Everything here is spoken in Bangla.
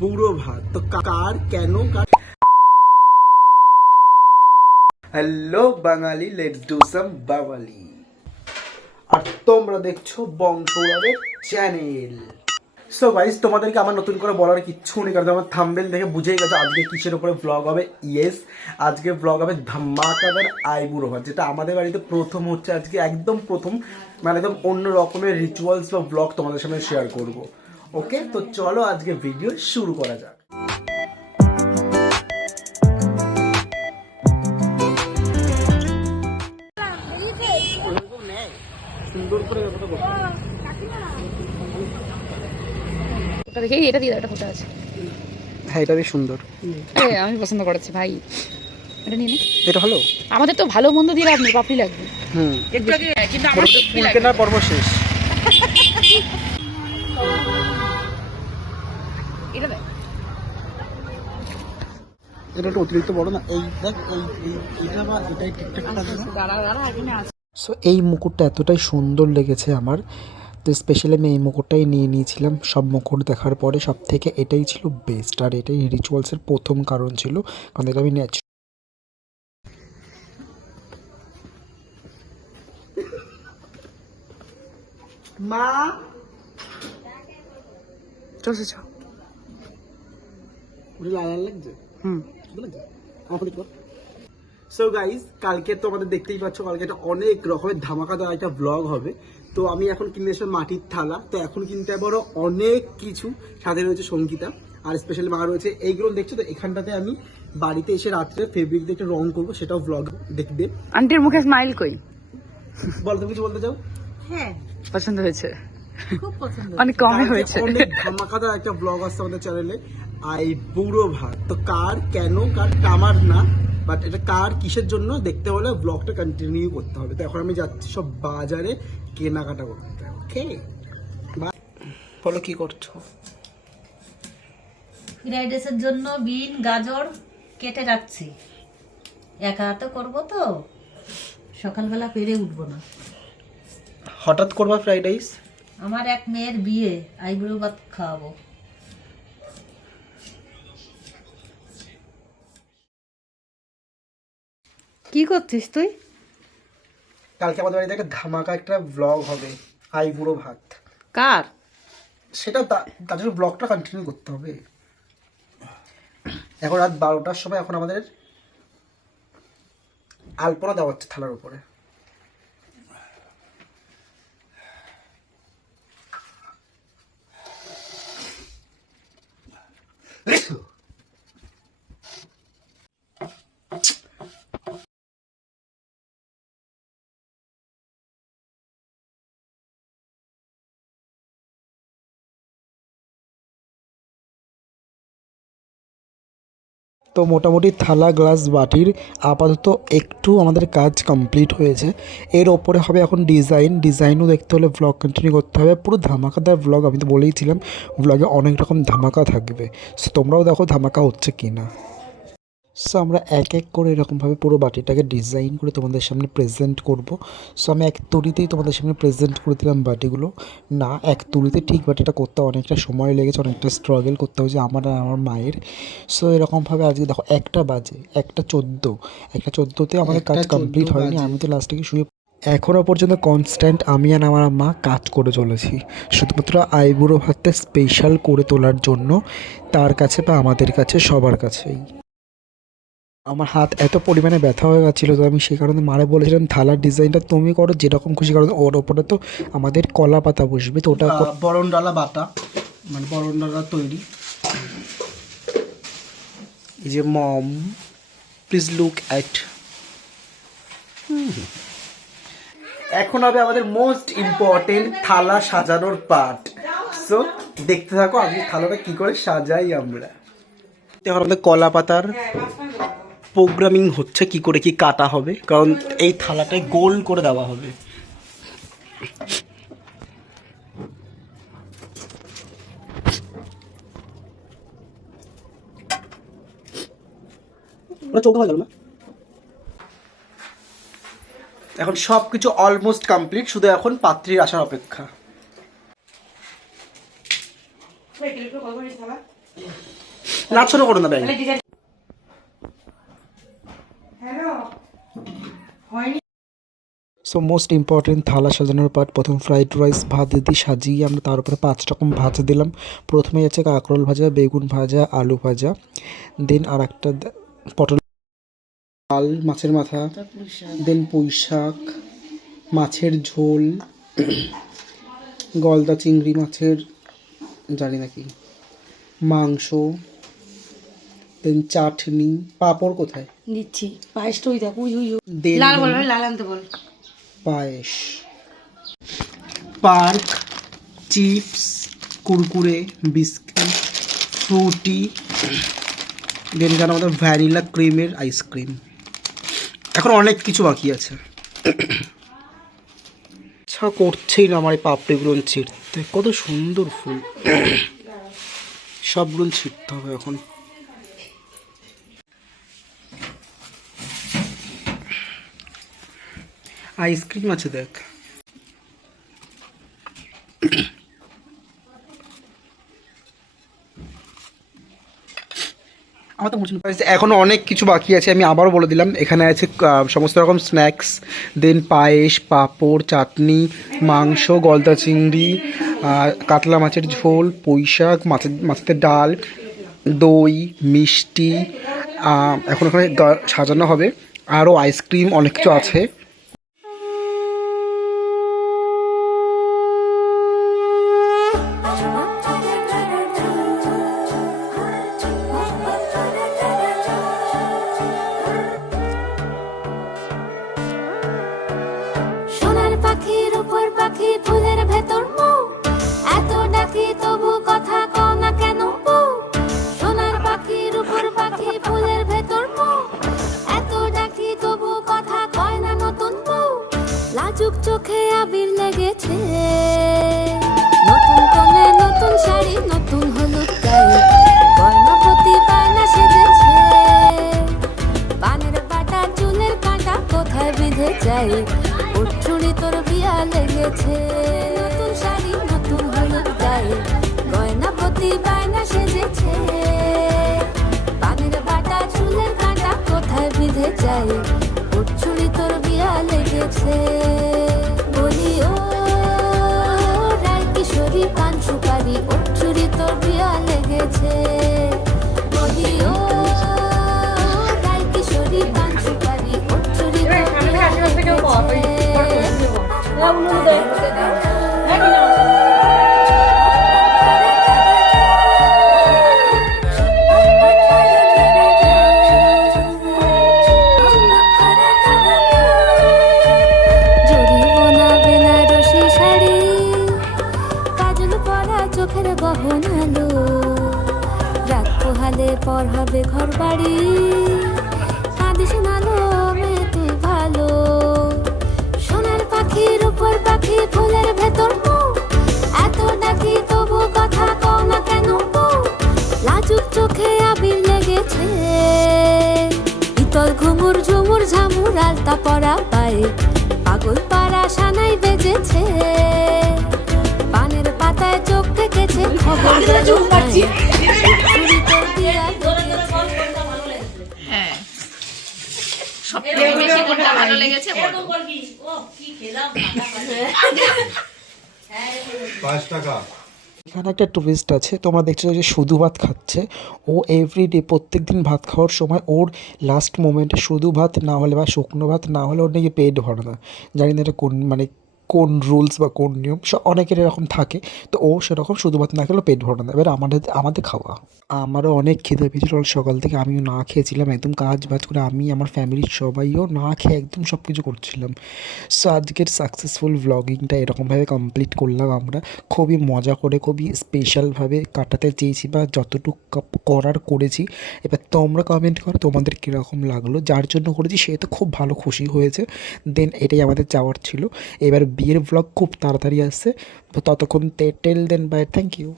বুড়ো ভাত তো কার কেন কার। Hello Bangali, let's do some Bangali. আর তোমরা দেখছো বংশউড়াদের চ্যানেল। সো গাইস, তোমাদেরকে আমার নতুন করে বলার কিচ্ছু নেই, কারণ আমার থাম্বনেল দেখে বুঝেই গেছো আজকে কিসের উপরে ব্লগ হবে। ইয়েস, আজকে ব্লগ হবে ধামাকাদার আইবুড়ো ভাত, যেটা আমাদের বাড়িতে প্রথম হচ্ছে আজকে, একদম প্রথম, মানে একদম অন্য রকমের রিচুয়ালস বা ব্লগ তোমাদের সামনে শেয়ার করব। ওকে, তো চলো আজকে ভিডিও শুরু করা যাক। সুন্দর করে ব্যাপারটা করতে ওটা দেখেই এটা দিয়ে দাও, এটা ফটো আছে। হ্যাঁ, এটা বেশ সুন্দর। আমি পছন্দ করেছি ভাই, এটা নিয়ে নে। এটা হলো আমাদের তো ভালো মন্দ দিয়ে লাভ নেই, পাপড়ি লাগবে। একটু আগে কিন্তু আমার ফুল কেনার পর্ব শেষ। এটা দেখ, এটা একটু অতিরিক্ত বড় না, এই দেখ এইটা বা এটাই ঠিকঠাক থাকবে না। দাঁড়া এখানে আছে। সো এই মুকুটটা এতটাই সুন্দর লেগেছে আমার, তো স্পেশালি আমি এই মুকুটটাই নিয়ে নিয়েছিলাম। সব মুকুট দেখার পরে সব থেকে এটাই ছিল বেস্ট, আর এটাই রিচুয়ালসের প্রথম কারণ ছিল, কারণ এটা আমি ন্যাচারাল। মা চলছে চ। ওটা লাল লাল লাগছে। সো গাইজ, কালকে তো আমাদের দেখতেই পাচ্ছ, কালকে একটা অনেক রকমের ধামাকাদার একটা ব্লগ হবে। তো আমি এখন কিনে এসে মাটির থালা, তো এখন কিনতে পারো অনেক কিছু, সাথে রয়েছে সঙ্গীতা, আর স্পেশালি মা রয়েছে। এইগুলো দেখছো তো, এখানটাতে আমি বাড়িতে এসে রাত্রে ফেব্রিক দিয়ে একটা রং করবো, সেটাও ব্লগ দেখবে। আন্টির মুখে স্মাইল কই? বল, তুমি কিছু বলতে চাও? হ্যাঁ, পছন্দ হয়েছে, খুব পছন্দ। অনেক কমই হয়েছে। অনেক ধামাকাদার একটা ব্লগ আসছে আমাদের চ্যানেলে, আই বুড়ো ভাত। তো কার কেন কার আমার না, বাট এটা কার কিসের জন্য দেখতে হলে ব্লগটা কন্টিনিউ করতে হবে। তো এখন আমি যাচ্ছি সব বাজারে কেনাকাটা করতে। ওকে, বলো কি করছো? ফ্রাইড রাইসের জন্য বিন গাজর কেটে রাখছি। একা হাতে করবো তো, সকালবেলা পেরে উঠবো না। হঠাৎ করবা ফ্রাইড রাইস? আমার এক মেয়ের বিয়ে, আইবুড়ো ভাত খাওয়াবো। কি করছিস তুই? কালকে আমাদের বাড়িতে একটা ধামাকা একটা ব্লগ হবে, আই বুড়ো ভাত। কার? সেটা তার জন্য ব্লগটা কন্টিনিউ করতে হবে। এখন রাত 12টার সময়, এখন আমাদের আলপনা দেওয়া হচ্ছে থালার উপরে। তো মোটামুটি থালা গ্লাস বাটির আপাতত একটু আমাদের কাজ কমপ্লিট হয়েছে। এর ওপরে হবে এখন ডিজাইনও দেখতে হলে ব্লগ কন্টিনিউ করতে হবে। পুরো ধামাকাদার ব্লগ, আমি তো বলেইছিলাম ব্লগে অনেক রকম ধামাকা থাকবে। সো তোমরাও দেখো ধামাকা হচ্ছে কি না। সো আমরা এক এক করে এরকমভাবে পুরো বাটিটাকে ডিজাইন করে তোমাদের সামনে প্রেজেন্ট করব। সো আমি এক তুড়িতেই তোমাদের সামনে প্রেজেন্ট করে দিলাম বাটিগুলো। না, এক তুড়িতে ঠিক বাটিটা করতে অনেকটা সময় লেগেছে, অনেকটা স্ট্রাগল করতে হয়েছে আমার আর আমার মায়ের। সো এরকমভাবে আজকে দেখো 1টা বাজে, 1:14তে আমাদের কাজ কমপ্লিট হয়নি। আমি তো লাস্টে কি শুয়ে এখনও পর্যন্ত কনস্ট্যান্ট আমি আর আমার মা কাজ করে চলেছি, শুধুমাত্র আইবুড়ো ভাতটা স্পেশাল করে তোলার জন্য, তার কাছে বা আমাদের কাছে, সবার কাছেই। আমার হাত এত পরিমাণে ব্যথা হয়ে গেছিলো, তো আমি সেই কারণে মারে বলেছিলাম থালার ডিজাইনটা তুমি করো, যেরকম খুশি করো। ওর ওপরে তো আমাদের কলা পাতা বসবে, তো ওটা বরণ ডালা বাটা, মানে বরণ ডালা তৈরি। এই যে মম, প্লিজ লুক অ্যাট। এখন হবে আমাদের মোস্ট ইম্পর্টেন্ট থালা সাজানোর পার্ট। সো দেখতে থাকো আমি থালাটা কি করে সাজাই আমরা। এখন আমাদের কলা পাতার প্রোগ্রামিং হচ্ছে, কি করে কি কাটা হবে, কারণ এই থালাটায় গোল করে দেওয়া হবে। এখন সবকিছু অলমোস্ট কমপ্লিট, শুধু এখন পাত্রীর আসার অপেক্ষা। না ছোট করো না ব্যাং। সো মোস্ট ইম্পর্টেন্ট থালা সাজানোর পার্ট, প্রথম ফ্রাইড রাইস ভাত দিয়ে সাজিয়ে আমরা তার উপরে 5 রকম ভাজা দিলাম। প্রথমে আছে কাঁকরোল ভাজা, বেগুন ভাজা, আলু ভাজা, দেন আর একটা পটল, ডাল, মাছের মাথা, দেন পুঁই শাক, মাছের ঝোল, গলদা চিংড়ি মাছের জানি না কি, মাংস, দেন চাটনি, পাঁপড় কোথায় দিচ্ছি পায়েসটা ওই দেখ উই উই উই। দেন লাল বল ভাই, লাল আনতে বল। পায়েস, পার্ক, chips, Kurkure, biscuit, Frooti, then যেন আমাদের ভ্যানিলা ক্রিমের আইসক্রিম। এখন অনেক কিছু বাকি আছে। ইচ্ছা করছেই না আমার এই পাপড়িগুলো ছিঁড়তে, কত সুন্দর ফুল। সবগুলো ছিঁড়তে হবে এখন। আইসক্রিম আছে দেখ। আমার তো এখনো অনেক কিছু বাকি আছে, আমি আবারও বলে দিলাম। এখানে আছে সমস্ত রকম স্ন্যাক্স, দেন পায়েস, পাঁপড়, চাটনি, মাংস, গলদা চিংড়ি, কাতলা মাছের ঝোল, পুঁই শাক, মাছের ডাল, দই, মিষ্টি, এখন ওখানে সাজানো হবে, আরও আইসক্রিম, অনেক কিছু আছে। সোনার পাখির উপর পাখি ফুলের ভেতর মৌ, এত ডাকি তবু কথা কও না কেন বউ। সোনার পাখির উপর পাখি ফুলের ভেতর মৌ, এত ডাকি তবু কথা কয় না নতুন বউ। লাজুক চোখে আবির লেগেছে, নতুন কোণে নতুন শাড়ি, নতুন হলুদ গায়ে, গয়নাপতি বায়না সেজেছে। পানের পাটা চুলের কাঁটা কোথায় বিঁধে যায়, উঠুনি তোর বিয়া লেগেছে। নতুন শাড়ি নতুন হলুদ গায়ে, গয়নাপতি বায়না সেজেছে। পানের বাটা চুলের কাঁটা কোথায় বিঁধে যায়, উঠুনি তোর বিয়া লেগেছে। বলি ও রায় কিশোরী পান সুপারি, উঠুনি তোর বিয়া লেগেছে। বলি ও রায় কিশোরী পান সুপারি, উঠুনি তোর বিয়া লেগেছে। জরিব না বেনারসি শাড়ি, কাজল পরা চোখের গহনালো, রাত পোহালে পর হবে ঘর বাড়ি, কাঁদিস নালো মে তুই ভালো। সোনার পাখির উপর পাখি ফুলের ভেতর মৌ, এত ডাকি তবু কথা কও না কেন বউ। লাজুক চোখে আবির লেগেছে, ইতল ঘুমুর ঝুমুর ঝামুর আলতা পরা পায়ে, পাগল পাড়া সানাই বেজেছে। পানের পাতায় চোখ থেকেছে, খবর গেল নাই, চুরি তোর বিয়া হ্যাঁ, সবথেকে বেশি কোনটা ভালো লেগেছে বলো? এখানে একটা টুইস্ট আছে, তোমরা দেখছো যে শুধু ভাত খাচ্ছে ও। এভরিডে প্রত্যেক দিন ভাত খাওয়ার সময় ওর লাস্ট মোমেন্টে শুধু ভাত না হলে বা শুকনো ভাত না হলে ওর নাকি পেট ভরে না। জানি না এটা কোন রুলস বা কোন নিয়ম, অনেকের এরকম থাকে। তো ও সেরকম শুধু ভাত না খেলেও পেট ভরে না। এবার আমাদের খাওয়া, আমারও অনেক খিদে পেয়েছিল সকাল থেকে, আমিও না খেয়েছিলাম একদম, কাজ বাজ করে আমি আমার ফ্যামিলির সবাইও না খেয়ে একদম সব কিছু করছিলাম। সো আজকের সাকসেসফুল ভ্লগিংটা এরকমভাবে কমপ্লিট করলাম আমরা, খুবই মজা করে, খুবই স্পেশালভাবে কাটাতে চেয়েছি বা যতটুকু করার করেছি। এবার তোমরা কমেন্ট করো তোমাদের কীরকম লাগলো, যার জন্য করেছি সে তো খুব ভালো খুশি হয়েছে। দেন এটাই আমাদের চাওয়ার ছিল। এবার বিয়ের ব্লগ খুব তাড়াতাড়ি আসছে, ততক্ষণ টেল দেন বাই, থ্যাংক ইউ।